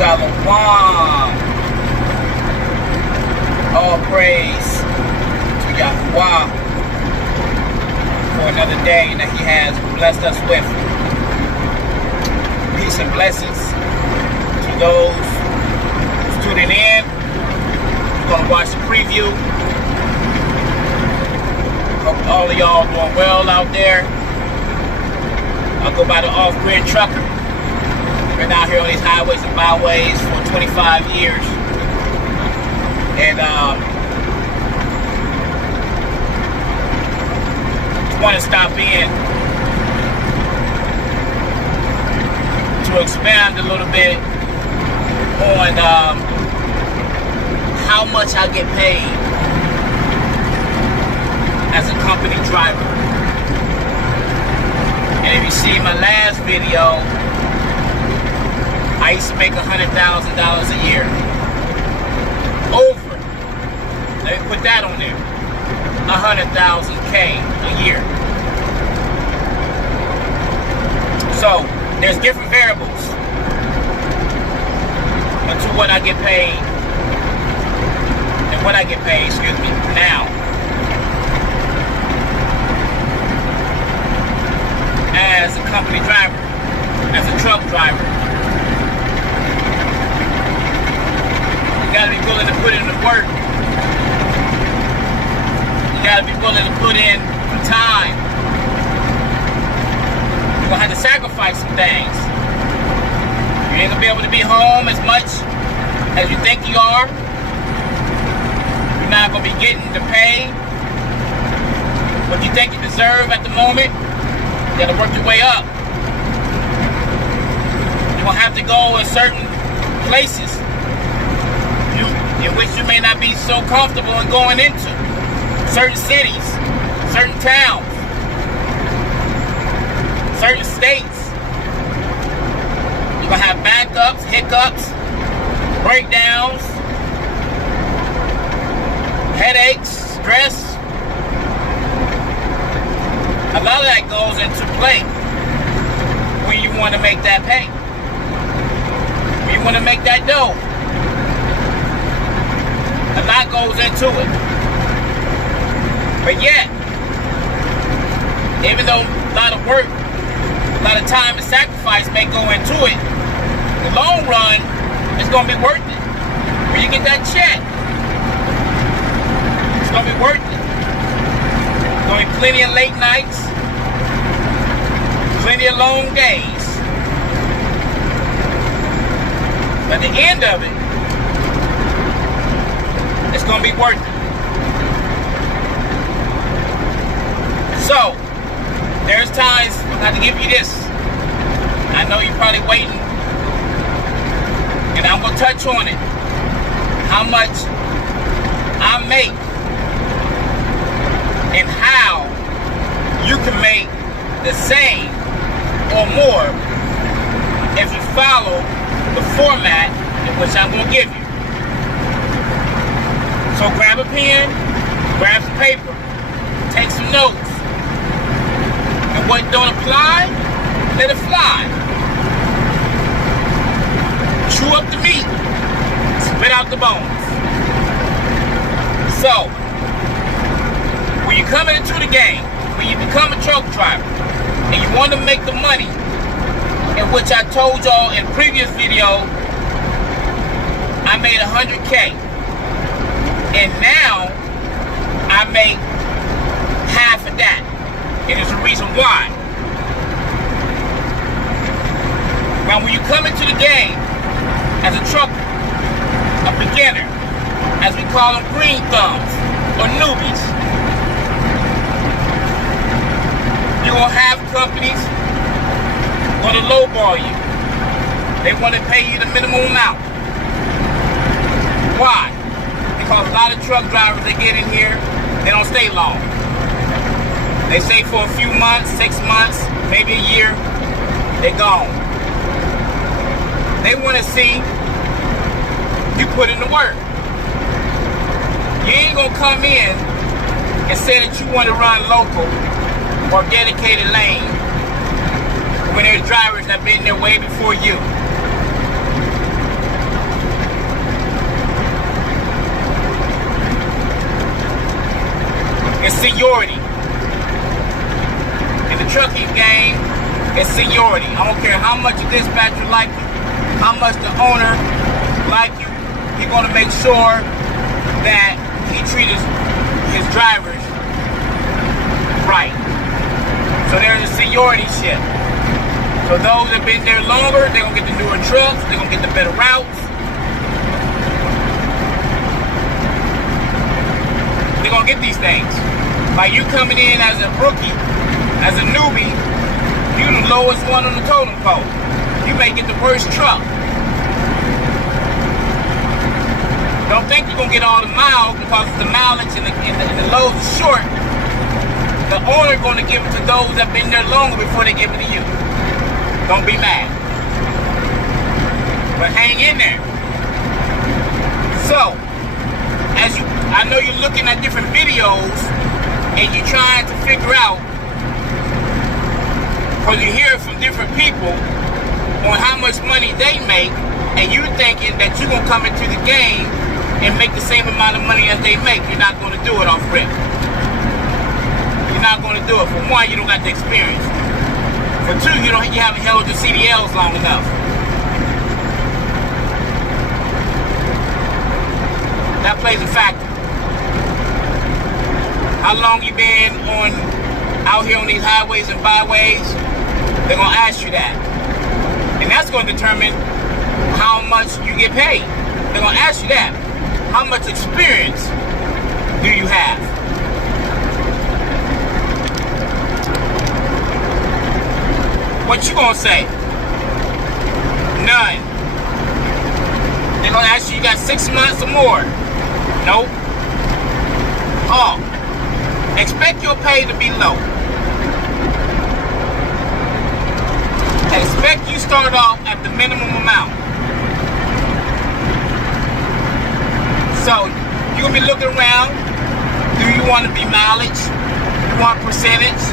Shalom. All praise to Yahuwah for another day that He has blessed us with. Peace and blessings to those who's tuning in. We're going to watch the preview. Hope all of y'all doing well out there. I go by the off-grid trucker. Been out here on these highways and byways for 25 years. And just want to stop in to expand a little bit on how much I get paid as a company driver. And if you see my last video, I used to make $100,000 a year. Over. Let me put that on there. 100,000 K a year. So there's different variables to what I get paid and what I get paid, now. As a company driver, as a truck driver. You gotta be willing to put in the work. You gotta be willing to put in the time. You're gonna have to sacrifice some things. You ain't gonna be able to be home as much as you think you are. You're not gonna be getting the pay what you think you deserve at the moment. You gotta work your way up. You're gonna have to go in certain places in which you may not be so comfortable in going into. Certain cities, certain towns, certain states. You're gonna have backups, hiccups, breakdowns, headaches, stress. A lot of that goes into play when you want to make that pay. When you want to make that dough. A lot goes into it. But yet, even though a lot of work, a lot of time and sacrifice may go into it, the long run, it's going to be worth it. When you get that check, it's going to be worth it. There's going to be plenty of late nights, plenty of long days. But at the end of it, it's going to be worth it. So, there's times I have to give you this. I know you're probably waiting. And I'm going to touch on it. How much I make. And how you can make the same or more if you follow the format in which I'm going to give you. So grab a pen, grab some paper, take some notes. And what don't apply, let it fly. Chew up the meat, spit out the bones. So, when you come into the game, when you become a truck driver, and you want to make the money, in which I told y'all in previous video, I made 100K. And now, I make half of that. And there's a reason why. Now, when you come into the game as a trucker, a beginner, as we call them green thumbs, or newbies, you're going to have companies going to lowball you. They want to pay you the minimum amount. Why? Because a lot of truck drivers that get in here, they don't stay long. They stay for a few months, 6 months, maybe a year, they're gone. They want to see you put in the work. You ain't gonna come in and say that you want to run local or dedicated lane when there's drivers that have been there way before you. seniority. In the trucking game, it's seniority. I don't care how much the dispatcher like you, how much the owner like you, he's going to make sure that he treats his drivers right. So there's a seniority shift. So those that have been there longer, they're going to get the newer trucks, they're going to get the better routes. They're going to get these things. Like you coming in as a rookie, as a newbie, you're the lowest one on the totem pole. You may get the worst truck. Don't think you're going to get all the miles because the mileage and the loads are short. The owner is going to give it to those that have been there longer before they give it to you. Don't be mad. But hang in there. So, I know you're looking at different videos and you're trying to figure out, because you hear from different people on how much money they make, and you're thinking that you're going to come into the game and make the same amount of money as they make. You're not going to do it off rip. You're not going to do it. For one, you don't got the experience. For two, you haven't held your CDLs long enough. That plays a factor. How long you been out here on these highways and byways? They're going to ask you that. And that's going to determine how much you get paid. They're going to ask you that. How much experience do you have? What you gonna say? None. They're gonna ask you got 6 months or more. Nope. Oh. Expect your pay to be low. Expect you start off at the minimum amount. So, you're going to be looking around. Do you want to be mileage? You want percentage?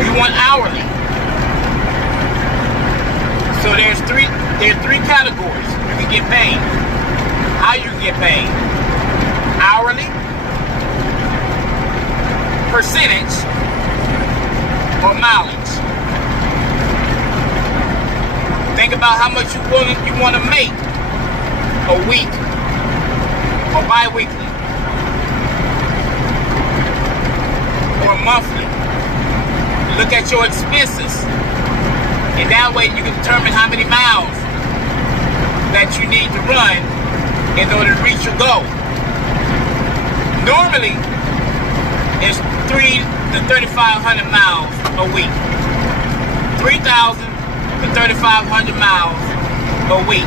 Or you want hourly? So there's three categories you can get paid. How you can get paid? Hourly, percentage, or mileage. Think about how much you want to make a week or bi-weekly or monthly. Look at your expenses, and that way you can determine how many miles that you need to run in order to reach your goal. Normally it's 3,000 to 3,500 miles a week. 3,000 to 3,500 miles a week.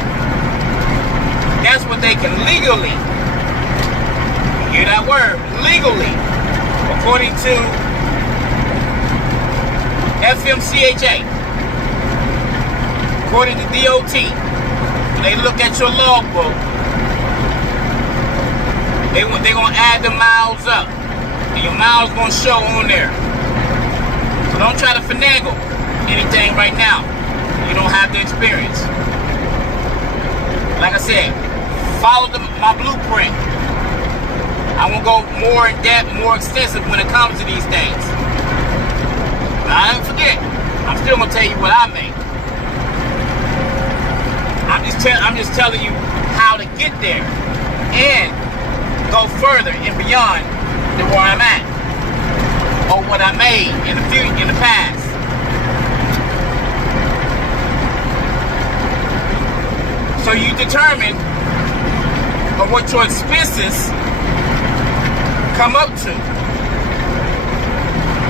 That's what they can legally, hear that word, legally, according to FMCHA, according to DOT, they look at your logbook, they're going to add the miles up, and your miles going to show on there. So don't try to finagle anything right now. You don't have the experience. Like I said, follow my blueprint. I won't go more in depth, more extensive when it comes to these things. But I don't forget, I'm still gonna tell you what I make. I'm just telling you how to get there and go further and beyond than where I'm at or what I made in the past. So you determine what your expenses come up to.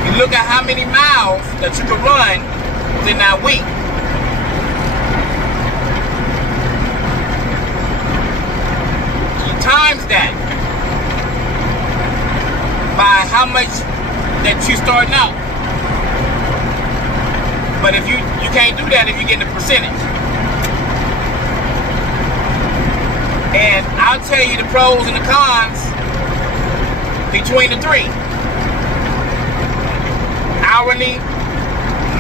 You look at how many miles that you can run within that week. You times that by how much that you starting out. But if you can't do that if you're getting a percentage. And I'll tell you the pros and the cons between the three. Hourly,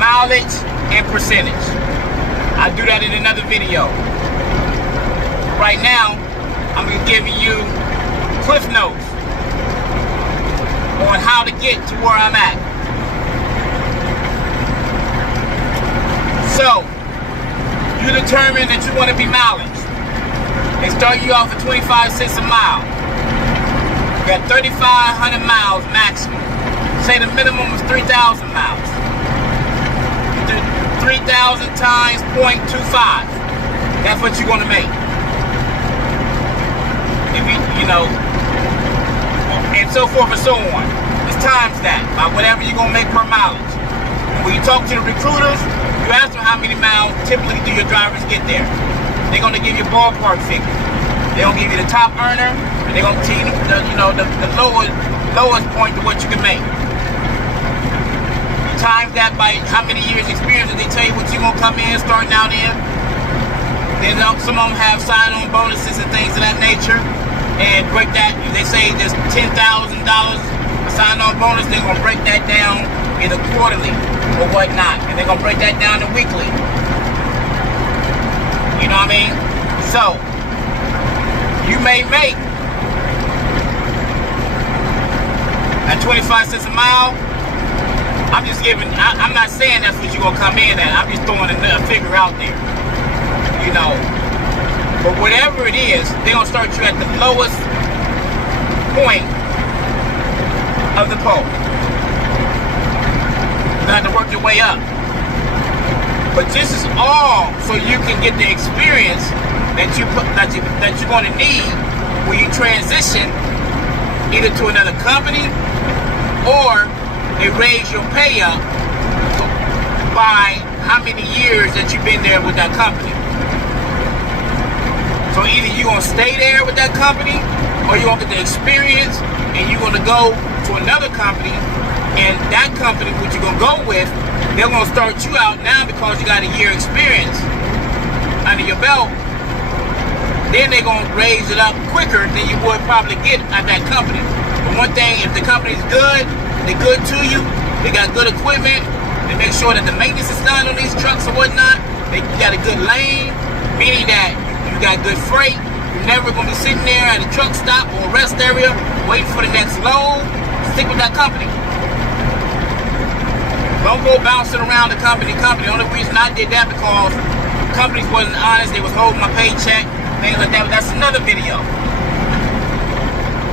mileage, and percentage. I'll do that in another video. Right now, I'm going to give you Cliff Notes on how to get to where I'm at. So, you determine that you want to be mileage. They start you off at 25 cents a mile. You got 3,500 miles maximum. Say the minimum is 3,000 miles. 3,000 times 0.25. That's what you're going to make. If you know, and so forth and so on. It's times that by whatever you're going to make per mileage. And when you talk to the recruiters, you ask them how many miles typically do your drivers get there. They're going to give you a ballpark figure. They're going to give you the top earner, and they're going to tell you the lowest point to what you can make. You times that by how many years experience, and they tell you what you're going to come in starting out in. Then some of them have sign-on bonuses and things of that nature. And break that, they say there's $10,000 sign-on bonus, they're going to break that down either quarterly or whatnot. And they're going to break that down to weekly. You know what I mean? So, you may make at 25 cents a mile. I'm just giving, I'm not saying that's what you're going to come in at. I'm just throwing a figure out there. You know. But whatever it is, they're going to start you at the lowest point of the pole. You have to work your way up. But this is all so you can get the experience that you're going to need when you transition either to another company or they raise your pay up by how many years that you've been there with that company. So either you're going to stay there with that company or you're going to get the experience and you're going to go to another company, and that company, which you're going to go with, they're going to start you out now because you got a year experience under your belt. Then they're going to raise it up quicker than you would probably get at that company. But one thing, if the company's good, they're good to you, they got good equipment, they make sure that the maintenance is done on these trucks or whatnot, they got a good lane, meaning that you got good freight. You're never going to be sitting there at a truck stop or a rest area waiting for the next load. Stick with that company. Don't go bouncing around the company. The only reason I did that because companies wasn't honest. They was holding my paycheck, things like that. But that's another video.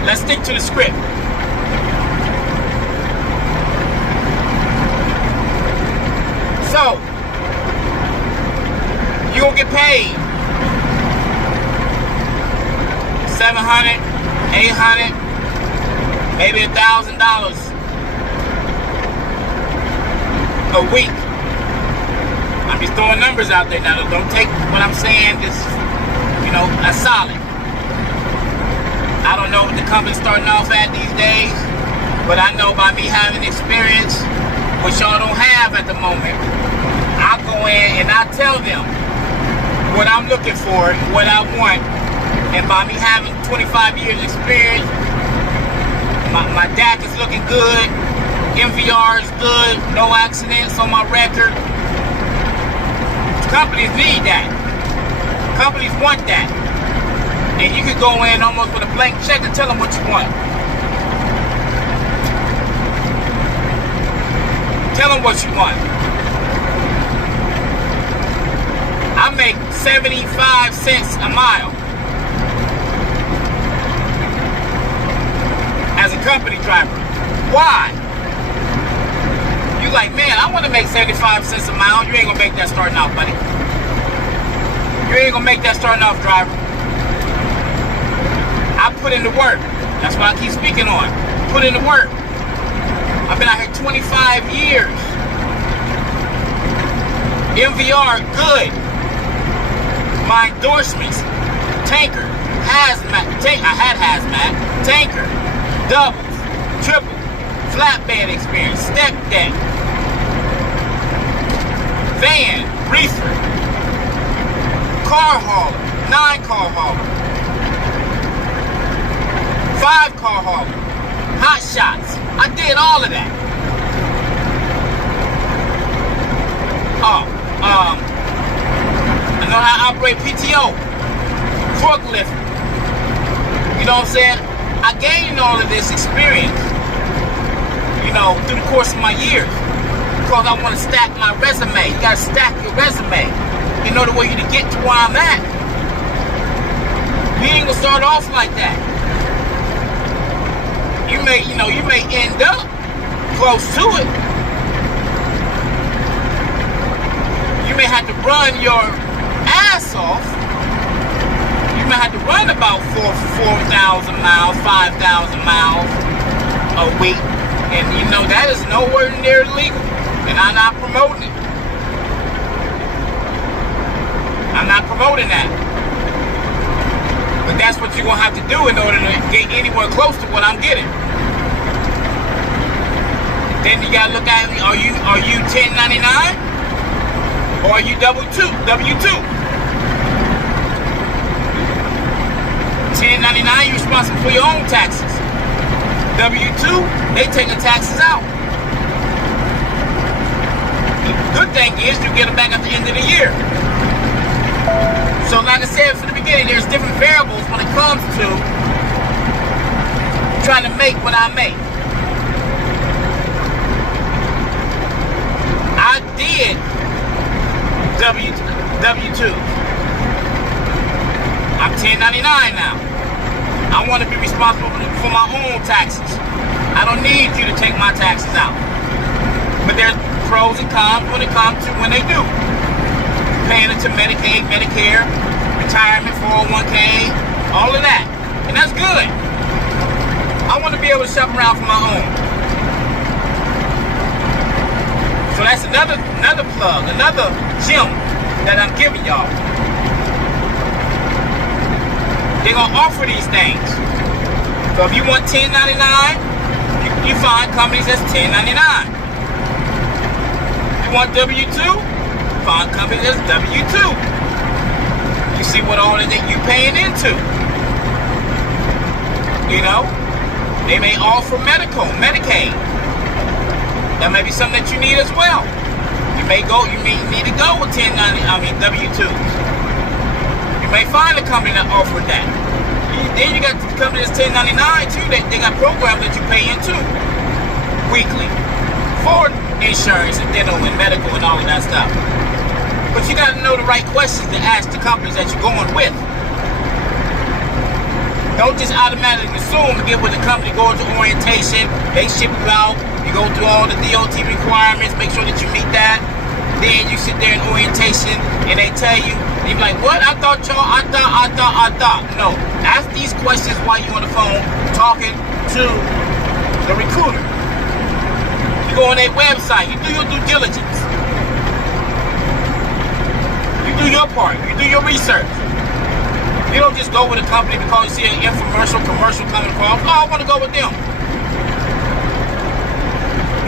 Let's stick to the script. So, you're going to get paid $700, $800, maybe $1,000 a week. I'm just throwing numbers out there now. Don't take what I'm saying just, as solid. I don't know what the company's starting off at these days, but I know by me having experience, which y'all don't have at the moment, I go in and I tell them what I'm looking for, what I want. And by me having 25 years experience, my DAC is looking good, MVR is good, no accidents on my record. Companies need that. Companies want that. And you can go in almost with a blank check and tell them what you want. Tell them what you want. I make 75 cents a mile as a company driver. Why? You like, man, I want to make 75 cents a mile. You ain't gonna make that starting off, buddy. You ain't gonna make that starting off, driver. I put in the work. That's what I keep speaking on. Put in the work. I've been out here 25 years. MVR, good. My endorsements, tanker, hazmat, I had hazmat, tanker, doubles, triple, flatbed experience, step deck, van, reefer, car hauler, 9-car hauler, 5-car hauler, hot shots. I did all of that. I know how to operate PTO, forklift. You know what I'm saying? I gained all of this experience. through the course of my years. Because I want to stack my resume. You got to stack your resume in order for you to get to where I'm at. You ain't going to start off like that. You may end up close to it. You may have to run your ass off. You may have to run about 4,000 miles, 5,000 miles a week. And that is nowhere near legal. And I'm not promoting it. I'm not promoting that. But that's what you're going to have to do in order to get anywhere close to what I'm getting. Then you got to look at, are you 1099? Or are you W-2? 1099, you're responsible for your own taxes. W-2, they take the taxes out. The good thing is you get them back at the end of the year. So like I said from the beginning, there's different variables when it comes to trying to make what I make. I did W-2. I'm 1099 now. I want to be responsible for my own taxes. I don't need you to take my taxes out. But there's pros and cons when it comes to when they do. Paying into Medicaid, Medicare, retirement, 401k, all of that. And that's good. I want to be able to shop around for my own. So that's another plug, another gem that I'm giving y'all. They're going to offer these things. So if you want 1099, you find companies that's 1099. You want W-2, find companies that's W-2. You see what all that you're paying into. They may offer medical, Medicaid. That may be something that you need as well. You may need to go with W-2s. You may find a company that offers that. Then you got the company that's 1099 too. They got programs that you pay into weekly for insurance and dental and medical and all of that stuff. But you got to know the right questions to ask the companies that you're going with. Don't just automatically assume to get with the company, go into orientation, they ship you out, you go through all the DOT requirements, make sure that you meet that. Then you sit there in orientation and they tell you, you're like, what? I thought. No. Ask these questions while you're on the phone talking to the recruiter. You go on their website, you do your due diligence. You do your part, you do your research. You don't just go with a company because you see an commercial coming across. Oh, I want to go with them.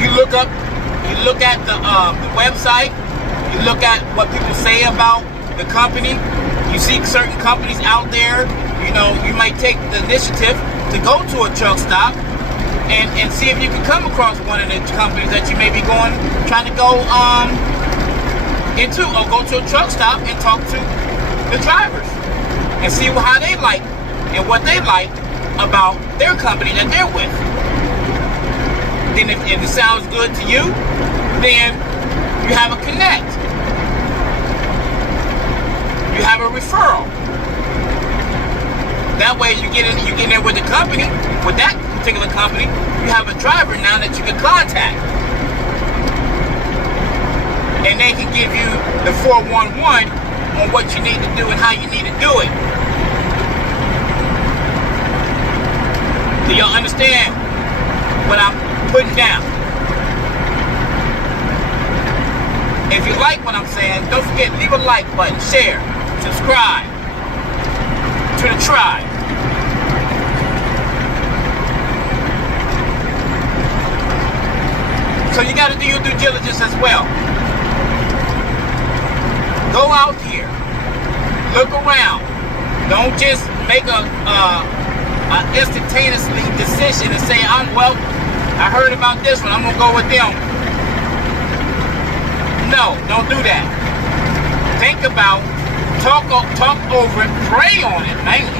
You look at the website. You look at what people say about the company. You see certain companies out there. You might take the initiative to go to a truck stop and see if you can come across one of the companies that you may be trying to go into, or go to a truck stop and talk to the drivers and see how they like and what they like about their company that they're with. Then if it sounds good to you, then you have a connect. You have a referral. That way you get in with the company, with that particular company, you have a driver now that you can contact. And they can give you the 411 on what you need to do and how you need to do it. Do y'all understand what I'm putting down? If you like what I'm saying, don't forget, leave a like button, share, subscribe to the tribe. So you got to do your due diligence as well. Go out here, look around. Don't just make a instantaneously decision and say, I heard about this one, I'm gonna go with them. No, don't do that. Think about, talk over it, pray on it mainly.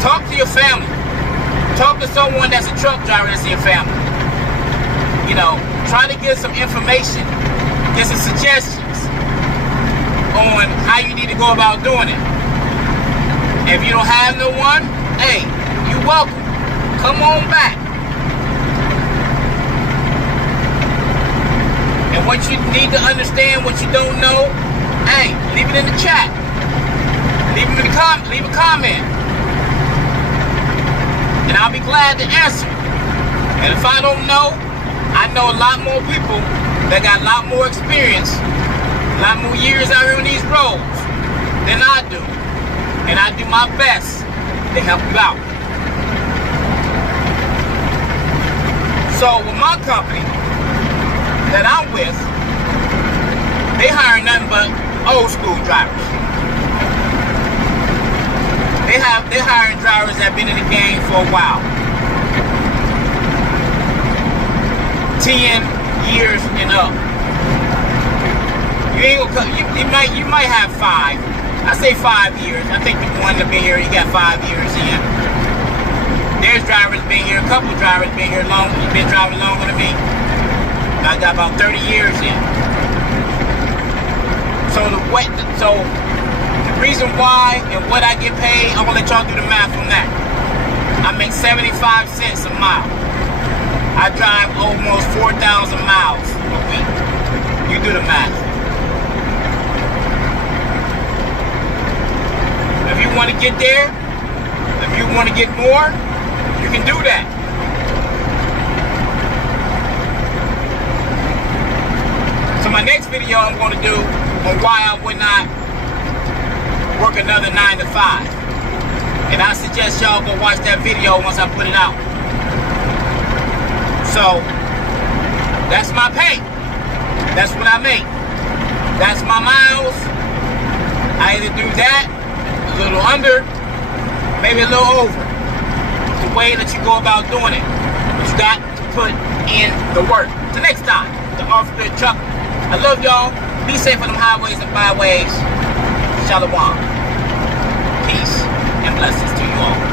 Talk to your family. Talk to someone that's a truck driver that's in your family. you know, try to get some information, get some suggestions on how you need to go about doing it. If you don't have no one, hey, you're welcome. Come on back. And what you need to understand, what you don't know, hey, leave it in the chat. Leave a comment. And I'll be glad to answer. And if I don't know, I know a lot more people that got a lot more experience, a lot more years out here on these roads than I do. And I do my best to help you out. So with my company that I'm with, they hire nothing but old school drivers. They're hiring drivers that have been in the game for a while. 10 years and up. You might have 5. I say 5 years. I think the one that been here, he got 5 years in. There's drivers been here, a couple drivers been here been driving longer than me. I got about 30 years in. So the reason why and what I get paid, I'm gonna let y'all do the math on that. I make 75 cents a mile. I drive almost 4,000 miles a week. You do the math. If you want to get there, if you want to get more, you can do that. So my next video I'm going to do on why I would not work another 9 to 5. And I suggest y'all go watch that video once I put it out. So, that's my pay. That's what I make. That's my miles. I either do that, a little under, maybe a little over. It's the way that you go about doing it. But you got to put in the work. Till next time, the Off-Grid Truck. I love y'all. Be safe on them highways and byways. Shalom. Peace and blessings to you all.